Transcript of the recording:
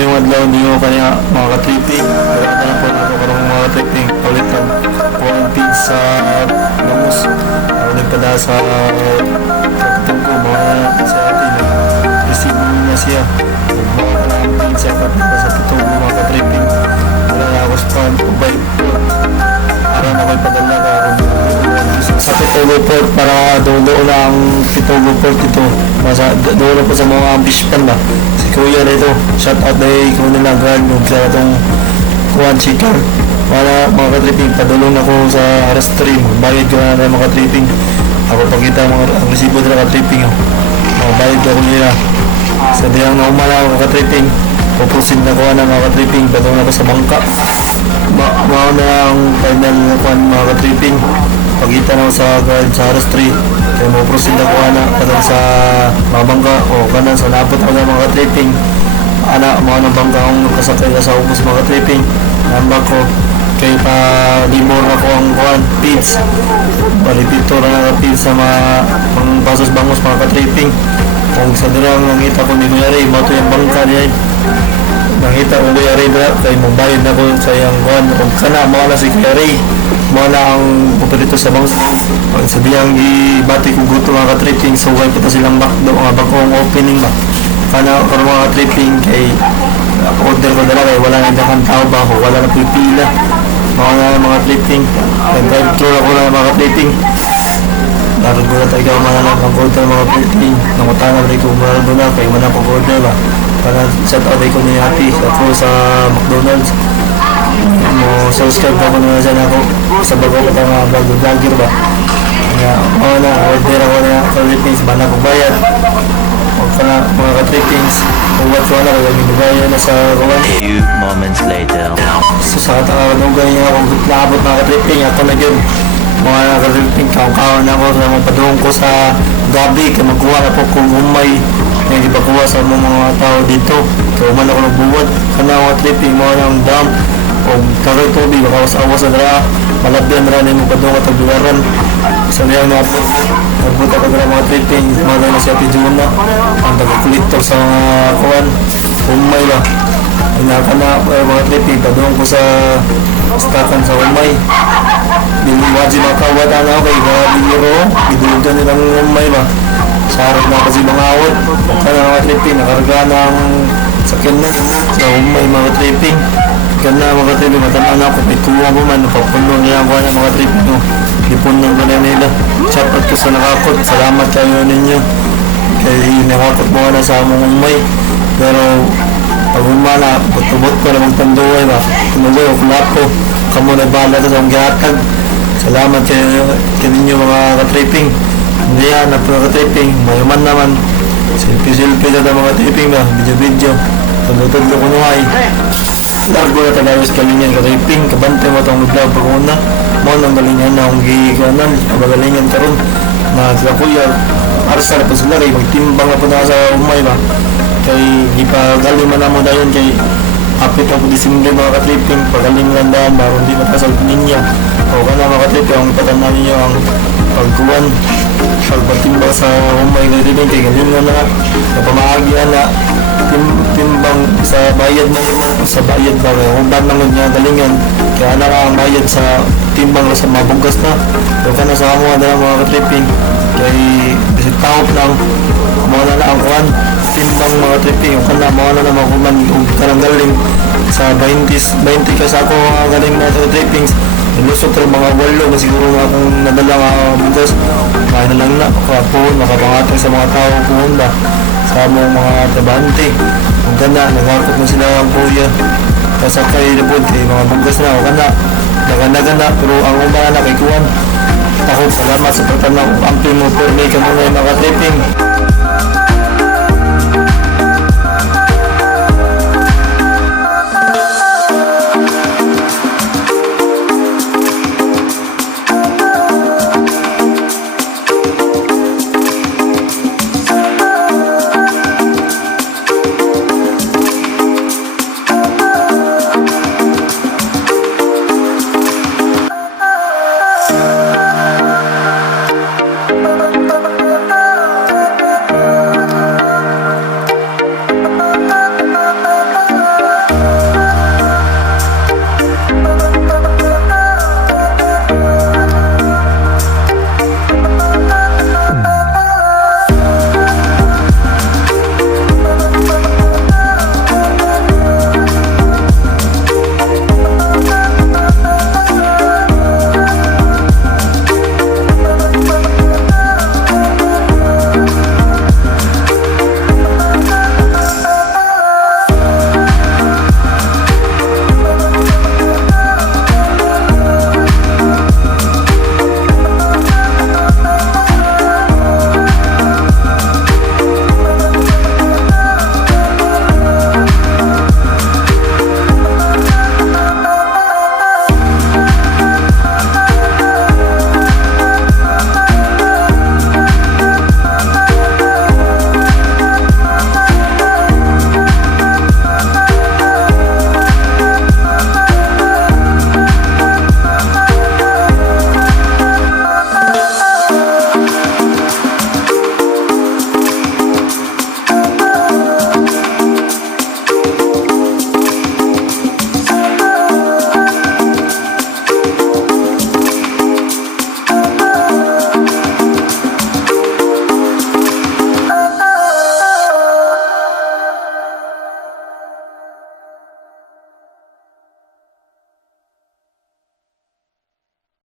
Ngayong adlaw niyo kaya mga ka-tripping. Wala na po nato karong mga ka-tripping. Ulit lang kuhaan pizza at bangus. Ulit pala sa kapitong ko mga sa atin. Receive na siya. Mga karang pizza kapitong sa pitong ko mga ka-tripping. Wala na ako spam. Kubay. Aram ako'y padala ka. Sa Pitogo Port para doon na ang Pitogo Port ito. Doon po sa mga fish pan ba. Si Kuya rito, shout out dahil ko nila guard nung sa itong kuhan chicken. Wala mga ka-tripping, padulong ako sa restream. Bayad ko na mga ka-tripping. Ako pagkita ang resibo nila ka-tripping. Bayad ko nila. Sa diyang na umala ako ka-tripping. Pupusin na kuha na mga ka-tripping. Padulong ako sa bangka. Mauna ang final na kuhan mga ka-tripping. Pagkita na sa guard sa restream. Kaya mo proceed na kuha na kanan sa mga bangka o kanan sa napot ako ng mga tripping. Mga ng bangka akong kasakay ka sa ubos mga tripping. Nambak ko kay pa limor ako ang kuhan feeds. Palipito na nga feeds sa mga pangpasos bangos mga tripping. Kung sa dirang nangita ko ni Kuya Ray, mato yung bangka niya. Nangita ko Kuya Ray kay magbayad na ko sa iyang kuhan. Kung kana mga na si Kuya Ray, mga na ang pupunito sa bangsa. Pag sabihang ibati ko gusto mga ka-tripping, so kaya pa silang bakdo mga bagong opening ba. Kana para mga ka-tripping kay order ko dala kay wala na dakan tao ba ako, wala na pipila. Mga tripping, nag-drive-thru ako na mga ka-tripping. Narod na tayo mga lang ang order mga tripping. Nangutangan rin ko marado na kay wala pang order ba. Para shout out ko ni Ate ako sa McDonald's. Subscribe ako na dyan ako sa bago ko mga vlogger ba. Kaya ako na order ako na ka-trippings ba na bayad. Huwag ka na mga ka-trippings uwat ko na kaya binibaya na sa kawan. A few moments later. So sa katangalugan niya akong naabot mga ka-tripping ako na yun mga ka-tripping kaw-kawan ako sa mga padung ko sa gabi kaya magkuha na po kung umay na hindi pa kuha sa mga tao dito kaya uman ako nagbuwad ka na mga tripping mga ng dam o karoy tubig makawas-awas na dara malabyan na rin mo padung at tagbilaran sa niyang nagbuta ka na mga tripping mga na si Ate Juna ang taga-collector sa mga kuhan umay ba inaka na mga tripping padung ko sa stakan sa umay biliwaji makawat na ako kay Gabiro bidulugan nilang umay ba sa harap na kasi mga awat ka na mga tripping nakarga ng sakyan na sa umay mga tripping kana mga tripping matamaan ako may tuwa ko man papuno niya ako ng mga tripping no ipunan ko na nila chat out ko sa nakakot salamat kayo ninyo kay nakakot mo na sa among umay pero pag umala butubot ko na magtanduay ba tumuloy o kulapo kamo na bala sa akong gihatag salamat kayo ninyo mga ka-tripping hindi yan na ka-tripping mayuman naman selfie sa mga tripping ba video tandutod ko nuhay largo na tagayos galingan ka-tripping kabante mo itong vlog pag una mo nang galingan na akong gikanan magalingan ka ron na sila kuya arsa na pa sila kay magtimbang na po na sa umay ba kay ipagaling man na mo na yun kay hapit ako December mga ka-tripping pagalingan daan baron di matasal ninya o ka na mga ka-tripping ang ipatanan ninyo ang pagkuhan pagpatimbang sa umay ka-tripping kay galingan na napamahagyan na timbang sa bayad mo sa bayad ba kung ba nang niya galingan kaya na ang bayad sa timbang sa mabugas na o ka na sa mga mga ka-tripping kay bisit tawag lang mga na ang kuhan timbang mga tripping o ka na mga na makuman kung karang galing sa 20 ka sa ako galing mga trippings nilusot rin mga walo na siguro nga kung nadala nga bugas kaya na lang na kapon makapangatang sa mga tao kung ba sa mga tabante kung ganda nagakot na sila ang kuya kasakay na po mga bugas na o ka na naganda pero ang umana kay kuhan ako salamat sa pagtanong ampli mo for me ka muna yung mga tripping